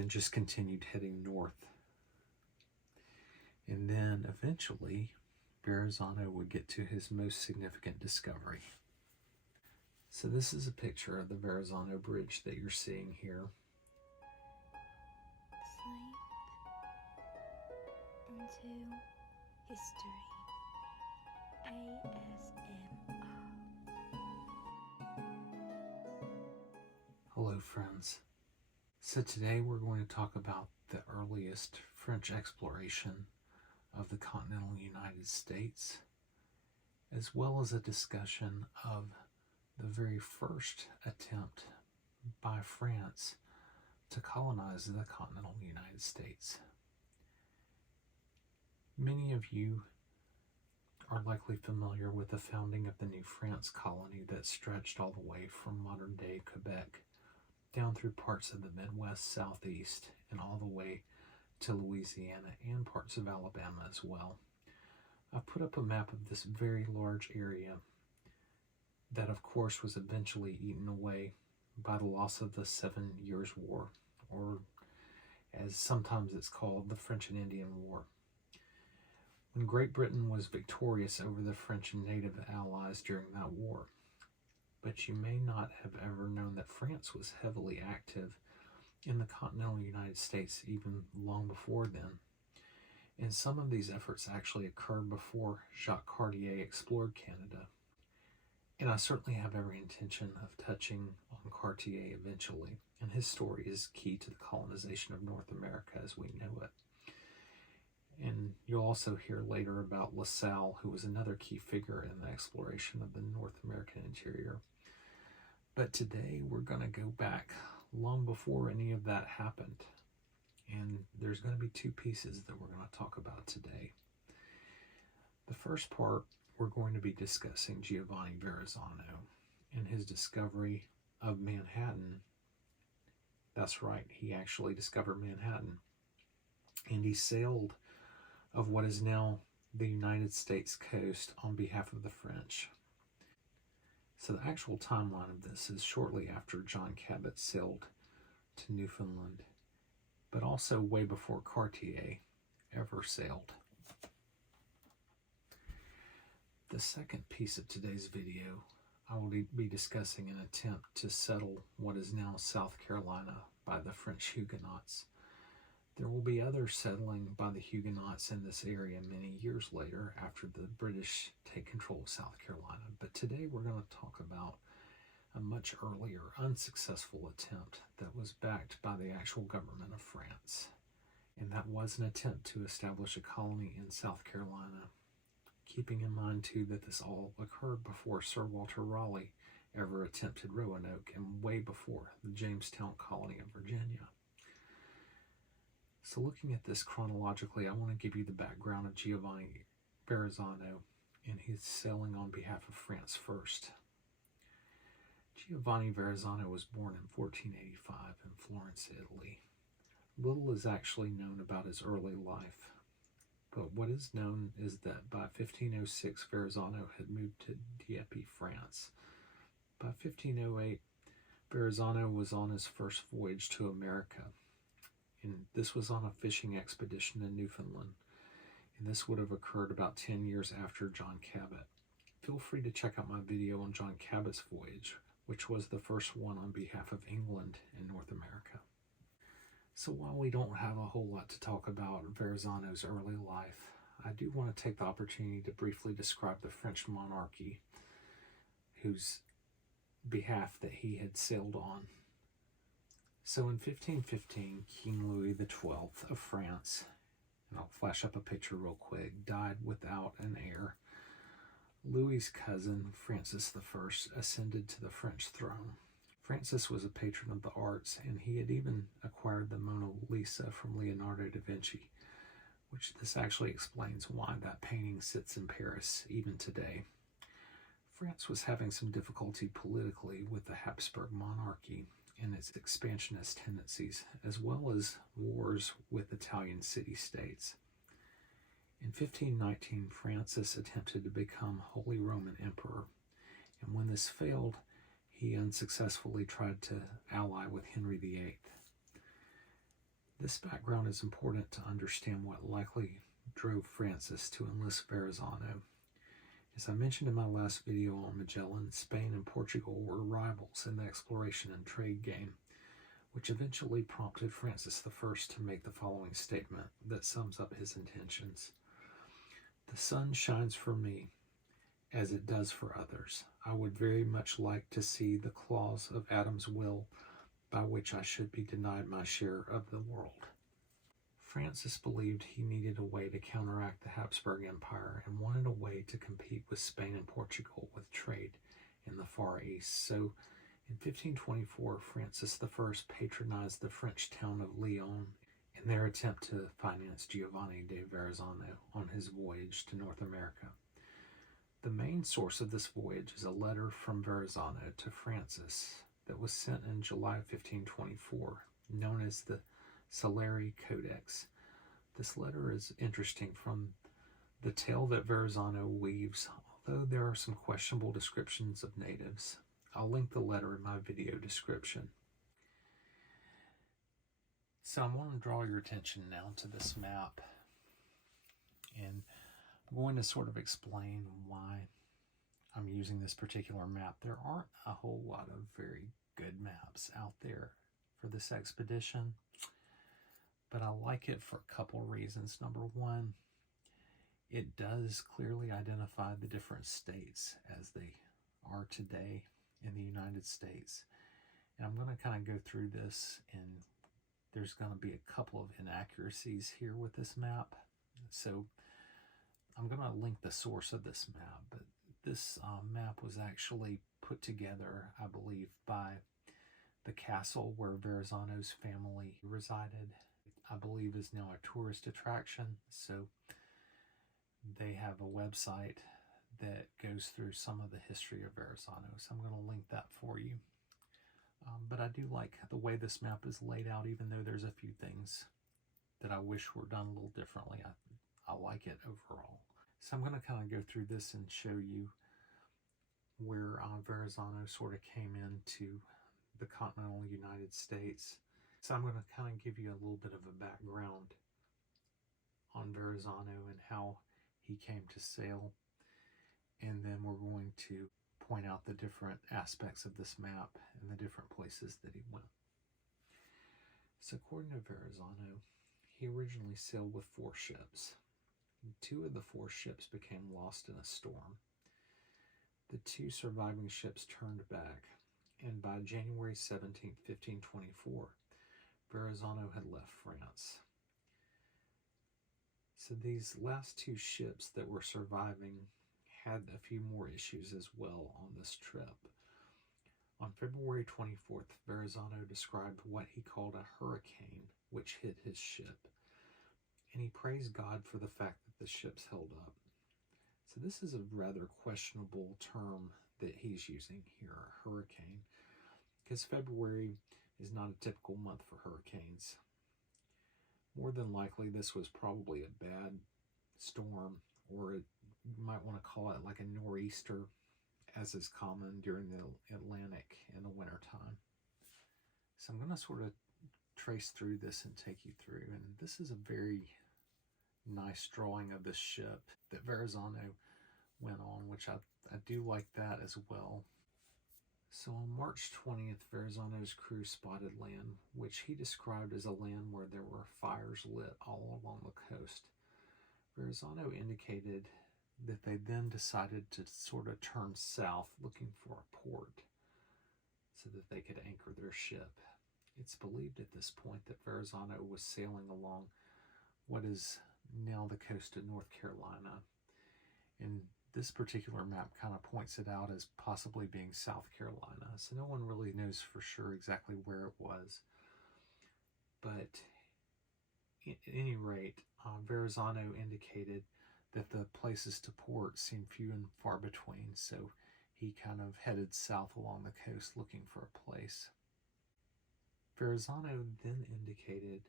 then just continued heading north. And then eventually, Verrazzano would get to his most significant discovery. So this is a picture of the Verrazzano Bridge that you're seeing here. Slate onto history. ASMR. Hello friends. So today we're going to talk about the earliest French exploration of the continental United States, as well as a discussion of the very first attempt by France to colonize the continental United States. Many of you are likely familiar with the founding of the New France colony that stretched all the way from modern-day Quebec down through parts of the Midwest, Southeast, and all the way to Louisiana and parts of Alabama as well. I've put up a map of this very large area that of course was eventually eaten away by the loss of the 7 Years' War, or as sometimes it's called, the French and Indian War. When Great Britain was victorious over the French and native allies during that war. But you may not have ever known that France was heavily active in the continental United States even long before then. And some of these efforts actually occurred before Jacques Cartier explored Canada. And I certainly have every intention of touching on Cartier eventually, and his story is key to the colonization of North America as we know it. And you'll also hear later about La Salle, who was another key figure in the exploration of the North American interior. But today we're going to go back long before any of that happened. And there's going to be two pieces that we're going to talk about today. The first part, we're going to be discussing Giovanni Verrazzano and his discovery of Manhattan. That's right, he actually discovered Manhattan. And he sailed of what is now the United States coast on behalf of the French. So the actual timeline of this is shortly after John Cabot sailed to Newfoundland, but also way before Cartier ever sailed. The second piece of today's video, I will be discussing an attempt to settle what is now South Carolina by the French Huguenots. There will be others settling by the Huguenots in this area many years later after the British take control of South Carolina. But today we're going to talk about a much earlier unsuccessful attempt that was backed by the actual government of France. And that was an attempt to establish a colony in South Carolina, keeping in mind too that this all occurred before Sir Walter Raleigh ever attempted Roanoke and way before the Jamestown colony of Virginia. So looking at this chronologically, I want to give you the background of Giovanni Verrazzano and his sailing on behalf of France first. Giovanni Verrazzano was born in 1485 in Florence, Italy. Little is actually known about his early life, but what is known is that by 1506 Verrazzano had moved to Dieppe, France. By 1508, Verrazzano was on his first voyage to America. And this was on a fishing expedition in Newfoundland, and this would have occurred about 10 years after John Cabot. Feel free to check out my video on John Cabot's voyage, which was the first one on behalf of England and North America. So while we don't have a whole lot to talk about Verrazzano's early life, I do want to take the opportunity to briefly describe the French monarchy, whose behalf that he had sailed on. So in 1515, King Louis XII of France, and I'll flash up a picture real quick, died without an heir. Louis's cousin, Francis I, ascended to the French throne. Francis was a patron of the arts, and he had even acquired the Mona Lisa from Leonardo da Vinci, which this actually explains why that painting sits in Paris even today. France was having some difficulty politically with the Habsburg monarchy and its expansionist tendencies, as well as wars with Italian city-states. In 1519, Francis attempted to become Holy Roman Emperor, and when this failed, he he unsuccessfully tried to ally with Henry VIII. This background is important to understand what likely drove Francis to enlist Verrazzano. As I mentioned in my last video on Magellan, Spain and Portugal were rivals in the exploration and trade game, which eventually prompted Francis I to make the following statement that sums up his intentions. "The sun shines for me, as it does for others. I would very much like to see the clause of Adam's will by which I should be denied my share of the world." Francis believed he needed a way to counteract the Habsburg Empire and wanted a way to compete with Spain and Portugal with trade in the Far East. So in 1524, Francis I patronized the French town of Lyon in their attempt to finance Giovanni de Verrazzano on his voyage to North America. The main source of this voyage is a letter from Verrazzano to Francis that was sent in July 1524, known as the Salary Codex. This letter is interesting from the tale that Verrazzano weaves, although there are some questionable descriptions of natives. I'll link the letter in my video description. So I want to draw your attention now to this map, and I'm going to sort of explain why I'm using this particular map. There aren't a whole lot of very good maps out there for this expedition, but I like it for a couple reasons. Number one, it does clearly identify the different states as they are today in the United States. And I'm going to kind of go through this, and there's going to be a couple of inaccuracies here with this map. So I'm going to link the source of this map, but this map was actually put together, I believe, by the castle where Verrazzano's family resided. I believe is now a tourist attraction, so they have a website that goes through some of the history of Verrazzano, so I'm going to link that for you. But I do like the way this map is laid out, even though there's a few things that I wish were done a little differently. I like it overall. So I'm going to kind of go through this and show you where Verrazzano sort of came into the continental United States. So I'm going to kind of give you a little bit of a background on Verrazzano and how he came to sail, and then we're going to point out the different aspects of this map and the different places that he went. So according to Verrazzano, he originally sailed with 4 ships. 2 of the 4 ships became lost in a storm. The 2 surviving ships turned back, and by January 17, 1524, Verrazzano had left France. So these last 2 ships that were surviving had a few more issues as well on this trip. On February 24th, Verrazzano described what he called a hurricane which hit his ship, and he praised God for the fact that the ships held up. So this is a rather questionable term that he's using here, a hurricane, because February is not a typical month for hurricanes. More than likely, this was probably a bad storm, or you might want to call it like a nor'easter, as is common during the Atlantic in the wintertime. So I'm going to sort of trace through this and take you through, and this is a very nice drawing of this ship that Verrazzano went on, which I do like that as well. So on March 20th, Verrazzano's crew spotted land, which he described as a land where there were fires lit all along the coast. Verrazzano indicated that they then decided to sort of turn south looking for a port so that they could anchor their ship. It's believed at this point that Verrazzano was sailing along what is now the coast of North Carolina, and this particular map kind of points it out as possibly being South Carolina, so no one really knows for sure exactly where it was. But at any rate, Verrazzano indicated that the places to port seemed few and far between, so he kind of headed south along the coast looking for a place. Verrazzano then indicated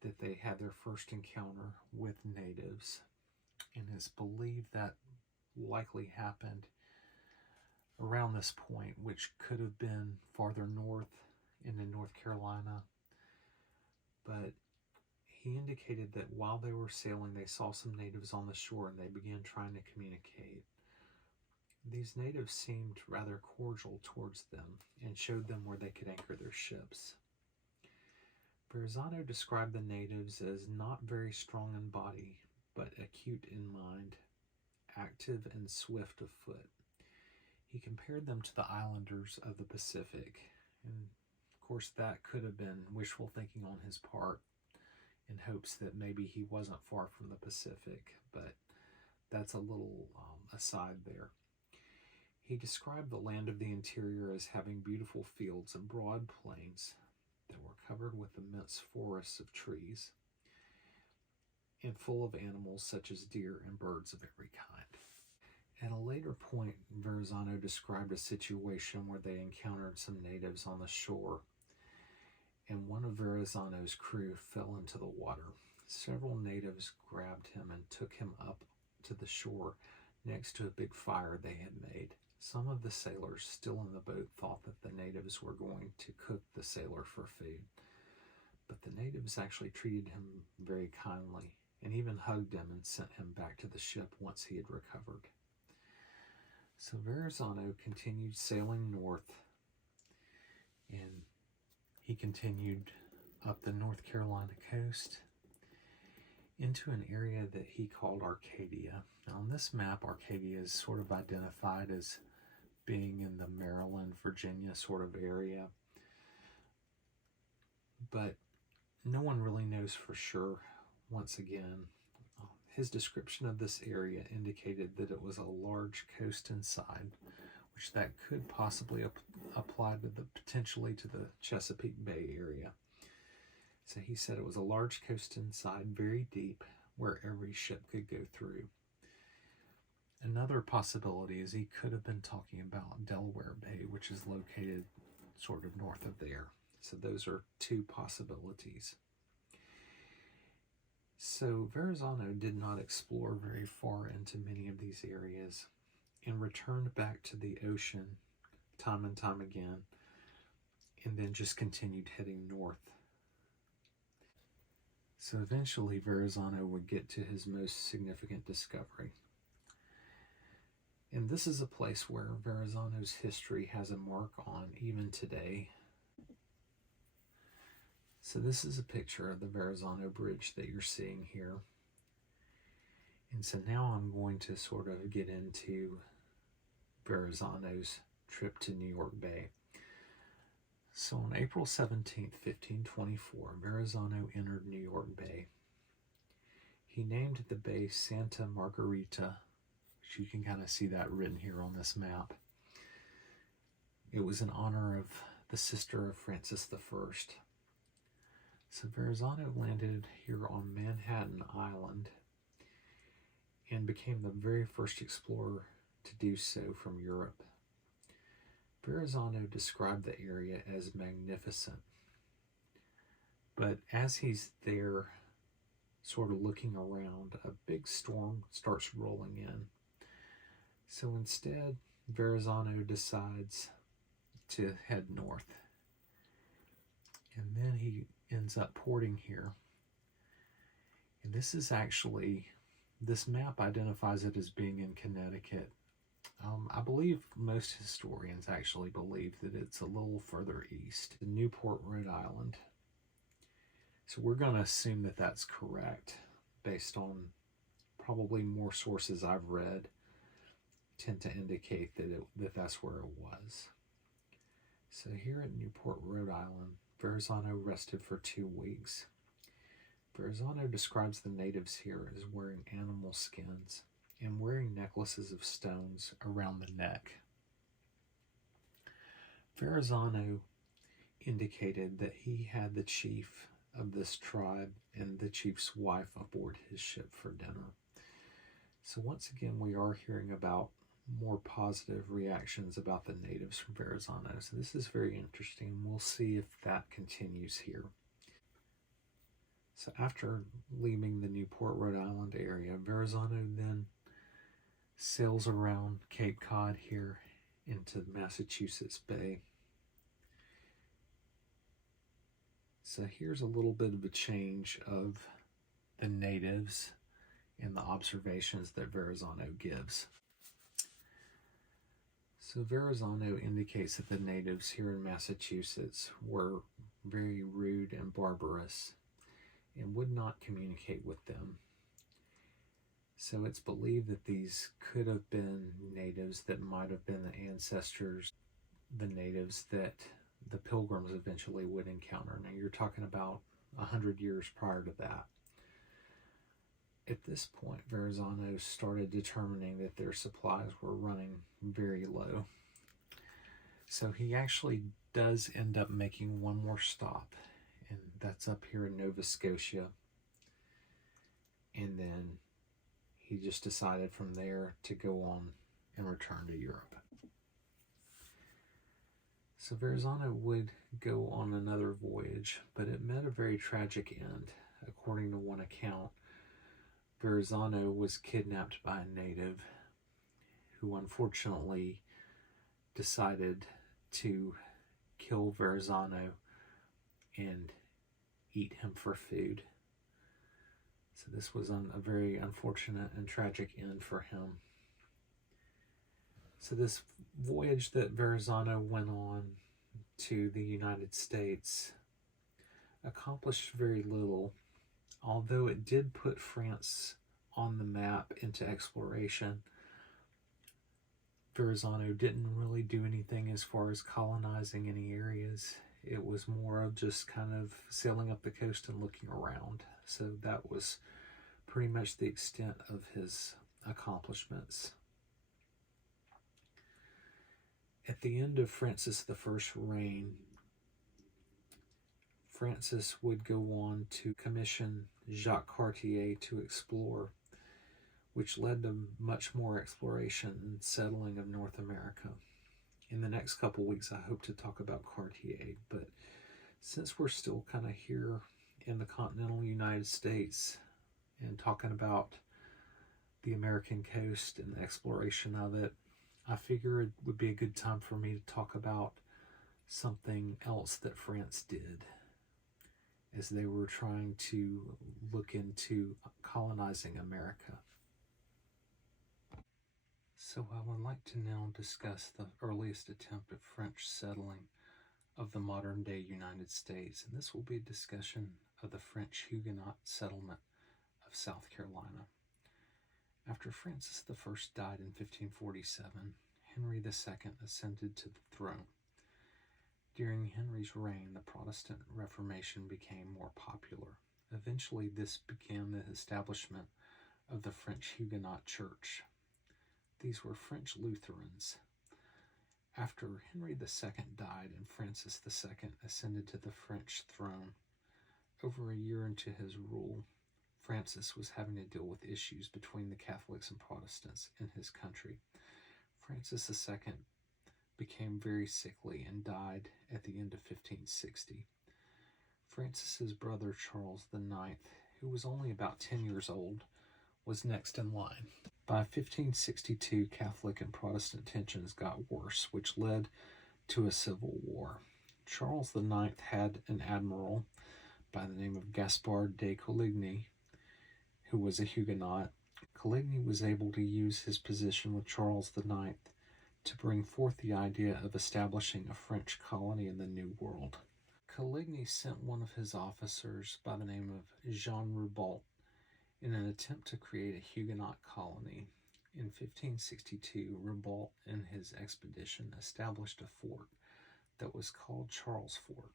that they had their first encounter with natives, and it's believed that likely happened around this point, which could have been farther north into North Carolina. But he indicated that while they were sailing, they saw some natives on the shore and they began trying to communicate. These natives seemed rather cordial towards them and showed them where they could anchor their ships. Verrazzano described the natives as not very strong in body, but acute in mind, active and swift of foot. He compared them to the islanders of the Pacific, and of course that could have been wishful thinking on his part in hopes that maybe he wasn't far from the Pacific, but that's a little aside there. He described the land of the interior as having beautiful fields and broad plains that were covered with immense forests of trees and full of animals such as deer and birds of every kind. At a later point, Verrazzano described a situation where they encountered some natives on the shore, and one of Verrazzano's crew fell into the water. Several natives grabbed him and took him up to the shore next to a big fire they had made. Some of the sailors still in the boat thought that the natives were going to cook the sailor for food, but the natives actually treated him very kindly and even hugged him and sent him back to the ship once he had recovered. So Verrazzano continued sailing north, and he continued up the North Carolina coast into an area that he called Arcadia. Now on this map, Arcadia is sort of identified as being in the Maryland, Virginia sort of area, but no one really knows for sure. Once again, his description of this area indicated that it was a large coast inside, which that could possibly apply to potentially to the Chesapeake Bay area. So he said it was a large coast inside, very deep, where every ship could go through. Another possibility is he could have been talking about Delaware Bay, which is located sort of north of there. So those are two possibilities. So Verrazzano did not explore very far into many of these areas and returned back to the ocean time and time again, and then just continued heading north. So eventually Verrazzano would get to his most significant discovery. And this is a place where Verrazzano's history has a mark on even today. So this is a picture of the Verrazzano Bridge that you're seeing here. And so now I'm going to sort of get into Verrazzano's trip to New York Bay. So on April 17th, 1524, Verrazzano entered New York Bay. He named the bay Santa Margarita, which you can kind of see that written here on this map. It was in honor of the sister of Francis I. So Verrazzano landed here on Manhattan Island and became the very first explorer to do so from Europe. Verrazzano described the area as magnificent, but as he's there sort of looking around, a big storm starts rolling in. So instead, Verrazzano decides to head north, and then he ends up porting here. And this is actually, this map identifies it as being in Connecticut. I believe most historians actually believe that it's a little further east, in Newport, Rhode Island. So we're going to assume that that's correct based on probably more sources I've read tend to indicate that that's where it was. So here at Newport, Rhode Island, Verrazzano rested for 2 weeks. Verrazzano describes the natives here as wearing animal skins and wearing necklaces of stones around the neck. Verrazzano indicated that he had the chief of this tribe and the chief's wife aboard his ship for dinner. So once again, we are hearing about more positive reactions about the natives from Verrazzano. So this is very interesting. We'll see if that continues here. So after leaving the Newport, Rhode Island area, Verrazzano then sails around Cape Cod here into Massachusetts Bay. So here's a little bit of a change of the natives and the observations that Verrazzano gives. So Verrazzano indicates that the natives here in Massachusetts were very rude and barbarous and would not communicate with them. So it's believed that these could have been natives that might have been the ancestors, the natives that the Pilgrims eventually would encounter. Now you're talking about 100 years prior to that. At this point, Verrazzano started determining that their supplies were running very low. So he actually does end up making one more stop, and that's up here in Nova Scotia. And then he just decided from there to go on and return to Europe. So Verrazzano would go on another voyage, but it met a very tragic end. According to one account, Verrazzano was kidnapped by a native who unfortunately decided to kill Verrazzano and eat him for food. So this was a very unfortunate and tragic end for him. So this voyage that Verrazzano went on to the United States accomplished very little, although it did put France on the map into exploration. Verrazzano didn't really do anything as far as colonizing any areas. It was more of just kind of sailing up the coast and looking around. So that was pretty much the extent of his accomplishments. At the end of Francis I's reign, Francis would go on to commission Jacques Cartier to explore, which led to much more exploration and settling of North America. In the next couple weeks, I hope to talk about Cartier, but since we're still kind of here in the continental United States and talking about the American coast and the exploration of it, I figure it would be a good time for me to talk about something else that France did as they were trying to look into colonizing America. So I would like to now discuss the earliest attempt at French settling of the modern-day United States, and this will be a discussion of the French Huguenot settlement of South Carolina. After Francis I died in 1547, Henry II ascended to the throne. During Henry's reign, the Protestant Reformation became more popular. Eventually, this began the establishment of the French Huguenot Church. These were French Lutherans. After Henry II died and Francis II ascended to the French throne, over a year into his rule, Francis was having to deal with issues between the Catholics and Protestants in his country. Francis II became very sickly and died at the end of 1560. Francis's brother Charles IX, who was only about 10 years old, was next in line. By 1562, Catholic and Protestant tensions got worse, which led to a civil war. Charles IX had an admiral by the name of Gaspard de Coligny, who was a Huguenot. Coligny was able to use his position with Charles IX to bring forth the idea of establishing a French colony in the New World. Coligny sent one of his officers by the name of Jean Ribault in an attempt to create a Huguenot colony. In 1562, Ribault and his expedition established a fort that was called Charlesfort.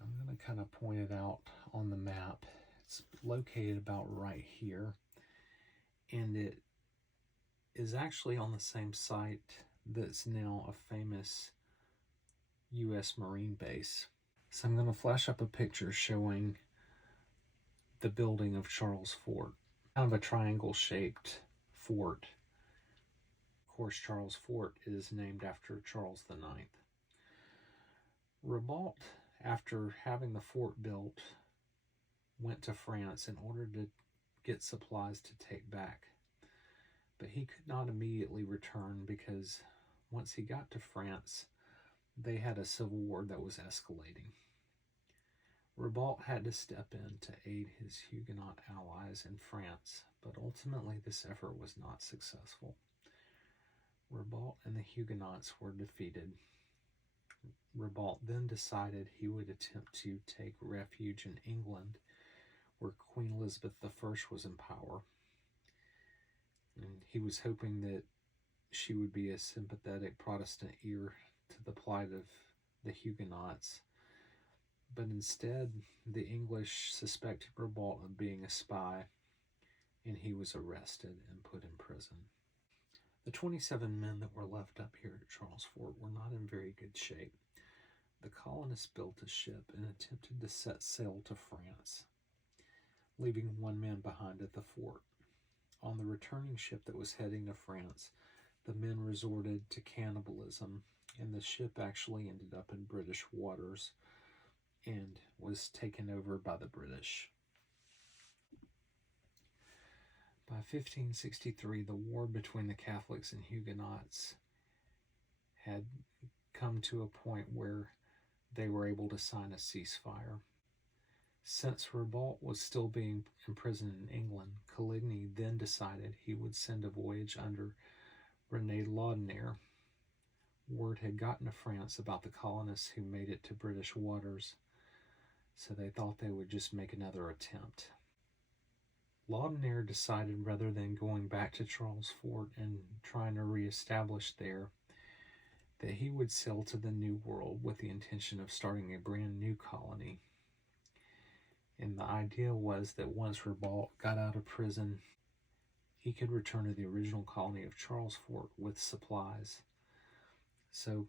I'm going to kind of point it out on the map. It's located about right here, and it is actually on the same site that's now a famous U.S. Marine base. So I'm going to flash up a picture showing the building of Charles Fort. Kind of a triangle-shaped fort. Of course, Charles Fort is named after Charles IX. Ribault, after having the fort built, went to France in order to get supplies to take back. But he could not immediately return because once he got to France, they had a civil war that was escalating. Ribault had to step in to aid his Huguenot allies in France, but ultimately this effort was not successful. Ribault and the Huguenots were defeated. Ribault then decided he would attempt to take refuge in England, where Queen Elizabeth I was in power. And he was hoping that she would be a sympathetic Protestant ear to the plight of the Huguenots. But instead, the English suspected Ribault of being a spy, and he was arrested and put in prison. The 27 men that were left up here at Charlesfort were not in very good shape. The colonists built a ship and attempted to set sail to France, leaving one man behind at the fort. On the returning ship that was heading to France, the men resorted to cannibalism, and the ship actually ended up in British waters and was taken over by the British. By 1563, the war between the Catholics and Huguenots had come to a point where they were able to sign a ceasefire. Since Ribault was still being imprisoned in England, Coligny then decided he would send a voyage under René Laudonnière. Word had gotten to France about the colonists who made it to British waters, so they thought they would just make another attempt. Laudonnière decided, rather than going back to Charlesfort and trying to reestablish there, that he would sail to the New World with the intention of starting a brand new colony. And the idea was that once Ribault got out of prison, he could return to the original colony of Charlesfort with supplies. So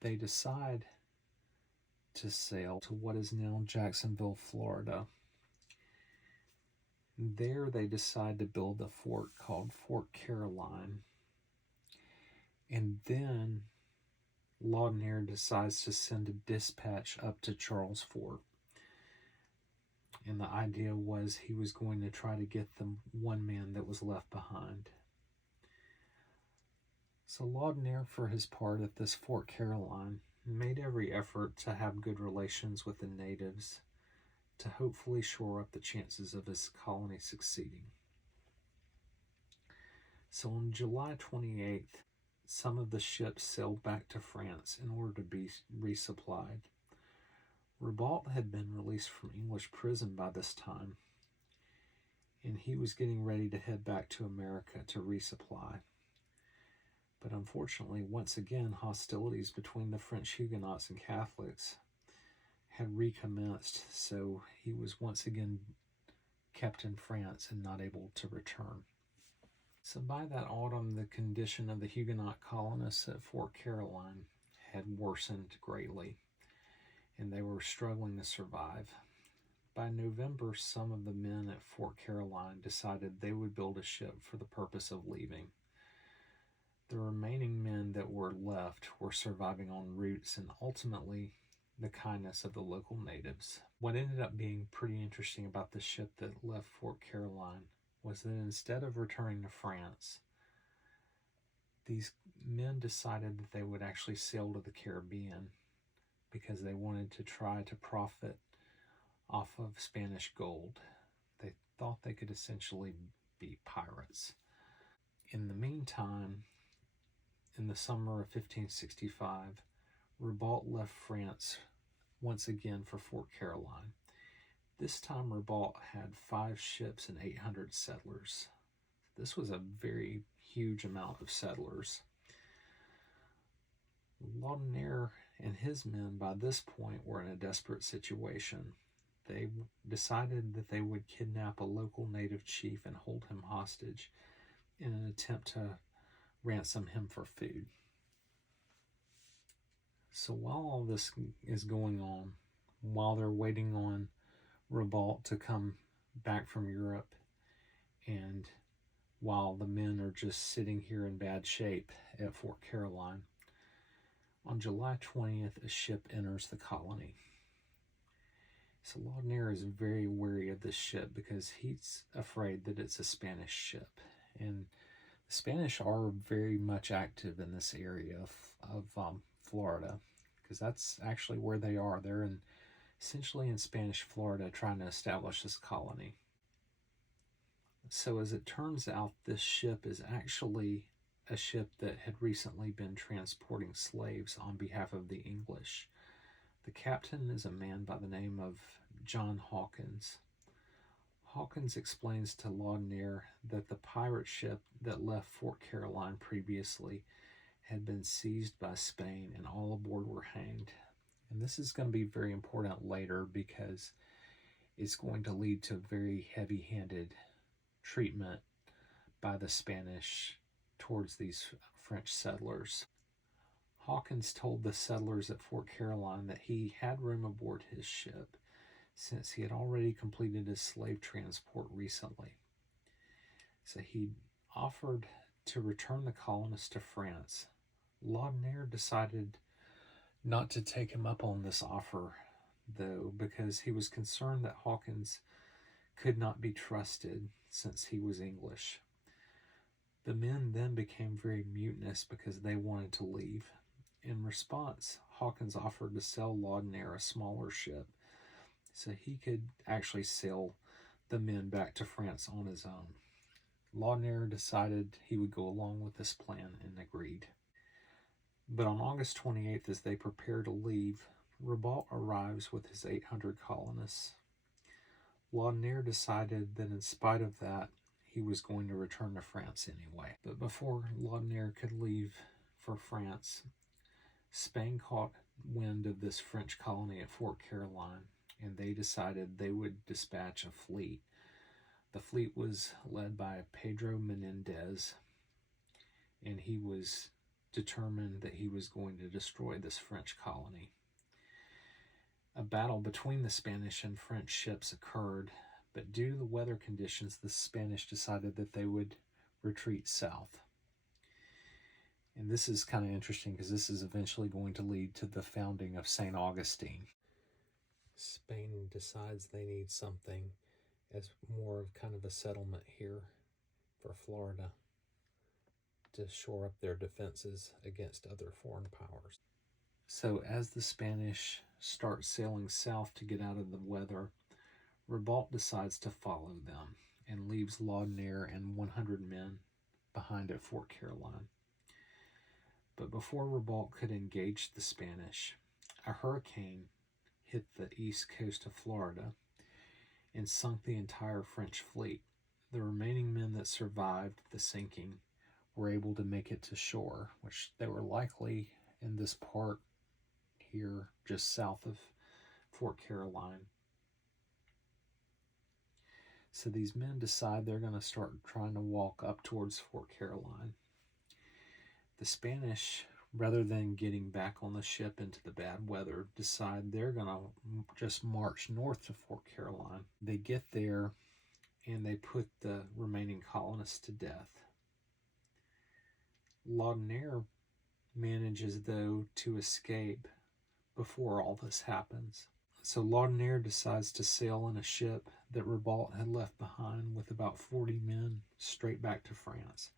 they decide to sail to what is now Jacksonville, Florida. There they decide to build a fort called Fort Caroline. And then Laudonnière decides to send a dispatch up to Charlesfort. And the idea was he was going to try to get the one man that was left behind. So Laudonnière, for his part at this Fort Caroline, made every effort to have good relations with the natives to hopefully shore up the chances of his colony succeeding. So on July 28th, some of the ships sailed back to France in order to be resupplied. Ribault had been released from English prison by this time, and he was getting ready to head back to America to resupply. But unfortunately, once again, hostilities between the French Huguenots and Catholics had recommenced, so he was once again kept in France and not able to return. So by that autumn, the condition of the Huguenot colonists at Fort Caroline had worsened greatly, and they were struggling to survive. By November, some of the men at Fort Caroline decided they would build a ship for the purpose of leaving. The remaining men that were left were surviving on roots and ultimately the kindness of the local natives. What ended up being pretty interesting about the ship that left Fort Caroline was that instead of returning to France, these men decided that they would actually sail to the Caribbean because they wanted to try to profit off of Spanish gold. They thought they could essentially be pirates. In the meantime, in the summer of 1565, Ribault left France once again for Fort Caroline. This time Ribault had 5 ships and 800 settlers. This was a very huge amount of settlers. Laudonnière and his men by this point were in a desperate situation. They decided that they would kidnap a local native chief and hold him hostage in an attempt to ransom him for food. So while all this is going on, while they're waiting on Ribault to come back from Europe, and while the men are just sitting here in bad shape at Fort Caroline, on July 20th, a ship enters the colony. So Laudonnière is very wary of this ship because he's afraid that it's a Spanish ship. And the Spanish are very much active in this area of Florida, because that's actually where they are. They're in essentially in Spanish Florida, trying to establish this colony. So as it turns out, this ship is actually a ship that had recently been transporting slaves on behalf of the English. The captain is a man by the name of John Hawkins. Hawkins explains to Laudonniere that the pirate ship that left Fort Caroline previously had been seized by Spain and all aboard were hanged. And this is going to be very important later because it's going to lead to very heavy-handed treatment by the Spanish towards these French settlers. Hawkins told the settlers at Fort Caroline that he had room aboard his ship since he had already completed his slave transport recently. So he offered to return the colonists to France. Laudonniere decided not to take him up on this offer, though, because he was concerned that Hawkins could not be trusted since he was English. The men then became very mutinous because they wanted to leave. In response, Hawkins offered to sell Laudonniere a smaller ship so he could actually sail the men back to France on his own. Laudonniere decided he would go along with this plan and agreed. But on August 28th, as they prepare to leave, Ribault arrives with his 800 colonists. Laudonniere decided that in spite of that, he was going to return to France anyway. But before Laudonniere could leave for France, Spain caught wind of this French colony at Fort Caroline, and they decided they would dispatch a fleet. The fleet was led by Pedro Menendez, and he was determined that he was going to destroy this French colony. A battle between the Spanish and French ships occurred, but due to the weather conditions, the Spanish decided that they would retreat south. And this is kind of interesting because this is eventually going to lead to the founding of St. Augustine. Spain decides they need something as more of kind of a settlement here for Florida to shore up their defenses against other foreign powers. So as the Spanish start sailing south to get out of the weather, Ribault decides to follow them and leaves Laudonniere and 100 men behind at Fort Caroline. But before Ribault could engage the Spanish, a hurricane hit the east coast of Florida and sunk the entire French fleet. The remaining men that survived the sinking were able to make it to shore, which they were likely in this part here just south of Fort Caroline. So these men decide they're going to start trying to walk up towards Fort Caroline. The Spanish, rather than getting back on the ship into the bad weather, decide they're going to just march north to Fort Caroline. They get there and they put the remaining colonists to death. Laudonniere manages, though, to escape before all this happens. So Laudonniere decides to sail in a ship that Ribault had left behind with about 40 men straight back to France.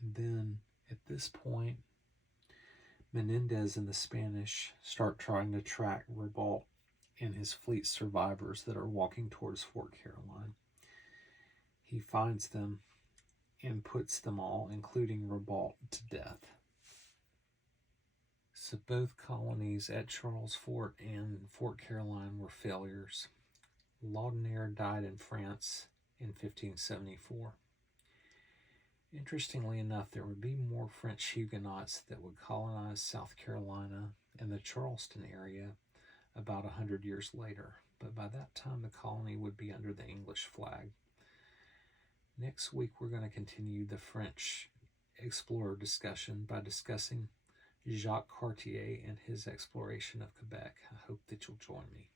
And then at this point, Menendez and the Spanish start trying to track Ribault and his fleet survivors that are walking towards Fort Caroline. He finds them and puts them all, including Ribault, to death. So both colonies at Charlesfort and Fort Caroline were failures. Laudonniere died in France in 1574. Interestingly enough, there would be more French Huguenots that would colonize South Carolina and the Charleston area about 100 years later, but by that time the colony would be under the English flag. Next week we're going to continue the French explorer discussion by discussing Jacques Cartier and his exploration of Quebec. I hope that you'll join me.